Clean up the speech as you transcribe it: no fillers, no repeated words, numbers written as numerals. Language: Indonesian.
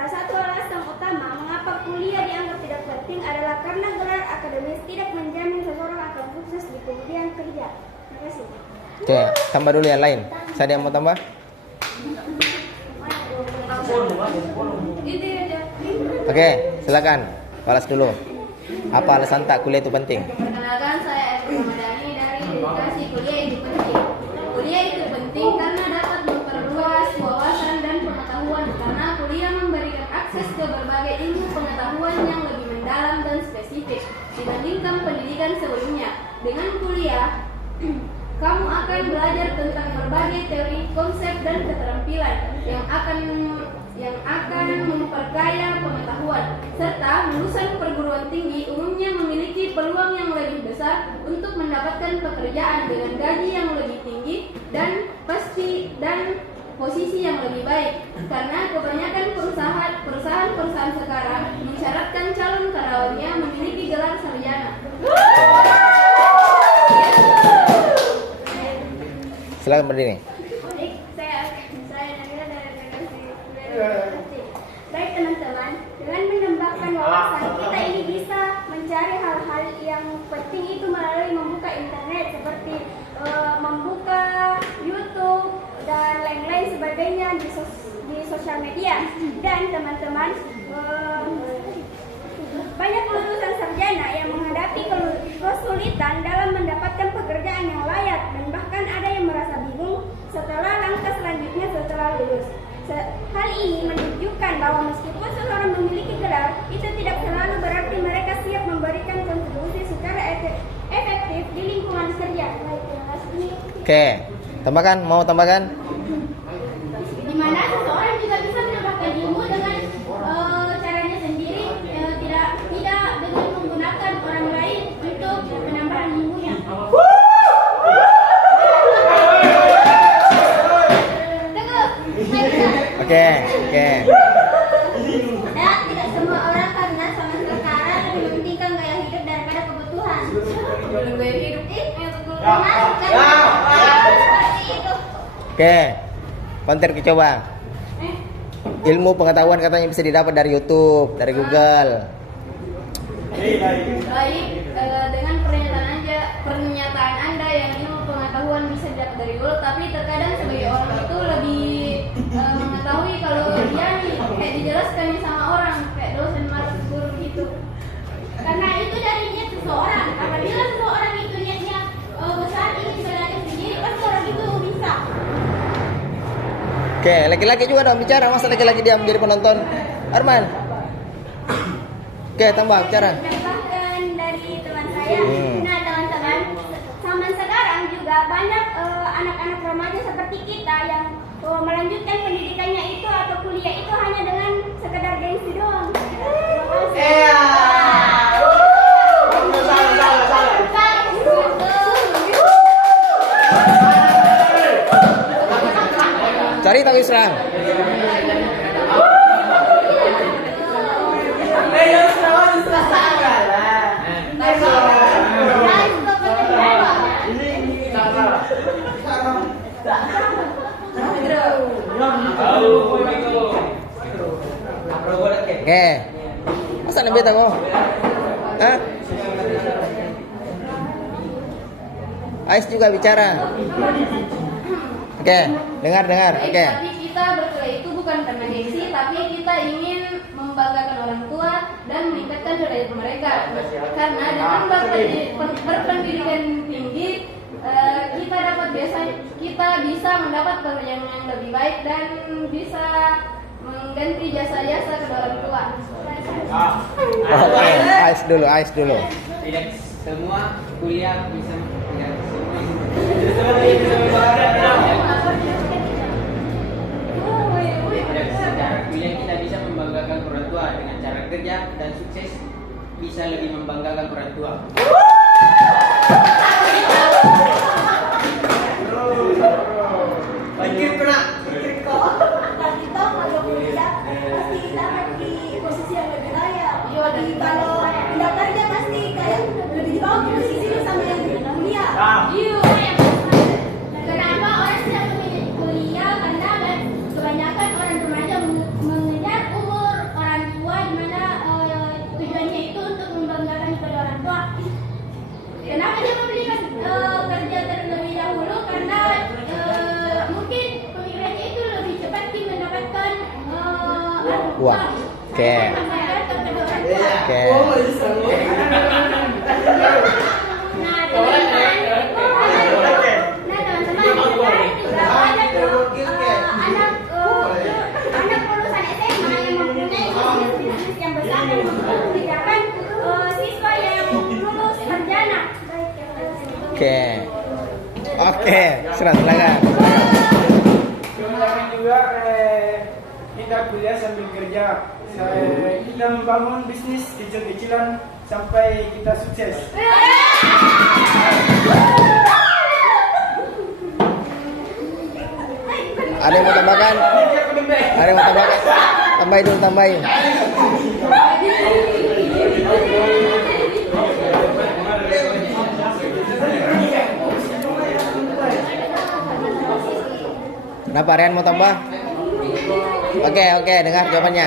salah satu alasan utama mengapa kuliah dianggap tidak penting adalah karena gelar akademis tidak menjamin seseorang akan sukses di kemudian kerja. Terima kasih. Oke, tambah dulu yang lain. Saya yang mau tambah? Oke, silakan. Balas dulu. Apa alasan tak kuliah itu penting? Perkenalkan, saya Eva Ramadhani dari Dedikasi Kuliah Itu Penting. Kuliah itu penting karena dapat memperluas wawasan dan pengetahuan, karena kuliah memberikan akses ke berbagai ilmu pengetahuan yang lebih mendalam dan spesifik dibandingkan pendidikan sebelumnya. Dengan kuliah, kamu akan belajar tentang berbagai teori, konsep, dan keterampilan yang akan memperkaya pengetahuan, serta lulusan perguruan tinggi umumnya memiliki peluang yang lebih besar untuk mendapatkan pekerjaan dengan gaji yang lebih tinggi dan posisi yang lebih baik, karena kebanyakan perusahaan sekarang mensyaratkan calon karyawannya memiliki gelar sarjana. Silakan berdiri. Saya Nabila dari Dedikasi Kuliah Itu Penting. Baik teman-teman, dengan menambahkan wawasan kita ini bisa mencari hal-hal yang penting itu melalui membuka internet seperti membuka YouTube dan lain-lain sebagainya di sosial media. Dan teman-teman, banyak lulusan sarjana yang menghadapi kesulitan dalam mendapatkan pekerjaan yang layak, dan bahkan ada yang merasa bingung setelah langkah selanjutnya setelah lulus. Hal ini menunjukkan bahwa meskipun seseorang memiliki gelar, itu tidak selalu berarti mereka siap memberikan kontribusi secara efektif di lingkungan kerja. Baik, terima kasih. Oke, tambahkan, mau tambahkan? Di mana seseorang juga bisa menambahkan ilmu dengan caranya sendiri, tidak dengan menggunakan orang lain untuk penambahan ilmunya. Oke. Dan tidak semua orang karena sama sekarang lebih mementingkan gaya hidup daripada kebutuhan. Gaya hidup seperti itu. Oke. Konten coba. Ilmu pengetahuan katanya bisa didapat dari YouTube, dari Google. Baik, dengan pernyataan Anda yang ilmu pengetahuan bisa didapat dari Google, tapi terkadang sebagai orang itu lebih mengetahui kalau dia nih kayak dijelaskan sama orang, kayak dosen markus guru gitu. Karena itu dari niat seseorang. Apabila seseorang itu niatnya besar ingin belajar sendiri, pasti orang itu bisa. Oke, laki-laki juga dong bicara. Masa laki-laki diam menjadi penonton? Arman. Oke, tambah bicara. Bahkan dari teman saya. Nah teman-teman, zaman sekarang juga banyak anak-anak remaja seperti kita yang melanjutkan pendidikannya itu atau kuliah itu hanya dengan sekedar gengsi doang. Cari tahu Islam. Oke. Masa nabi tahu? Hah? Ais juga bicara. Oke, dengar. Oke. Tapi kita berkuliah itu bukan karena gengsi, tapi kita ingin membanggakan orang tua dan meningkatkan derajat mereka. Karena dengan berpendidikan tinggi, kita bisa mendapat pekerjaan yang lebih baik dan bisa mengganti jasa-jasa kedua orang tua. Oke, Ais dulu. Tidak semua kuliah bisa secara kuliah kita bisa membanggakan orang tua dengan cara kerja dan sukses bisa lebih membanggakan orang tua. Kita kalau kuliah pasti kita akan di posisi yang lebih layak. Jadi kalau tidak kerja pasti kayak lebih di bawah posisi sama yang kuliah. Kenapa orang tidak memilih kuliah? Karena kebanyakan orang remaja mengejar umur Wah. Oke. Oke. Nah, teman-teman, ada tuh anak lulusan SMA yang mempunyai bisnis yang besar dan mempekerjakan siswa yang lulus sarjana. Oke. Oke, silakan. Kemudian juga kita kuliah sambil kerja. Kita membangun bisnis kecil-kecilan sampai kita sukses. Ada yang mau tambahkan? Ada yang mau tambahkan? Tambahin dulu, tambahin. Kenapa Rian mau tambah? Oke, dengar jawabannya.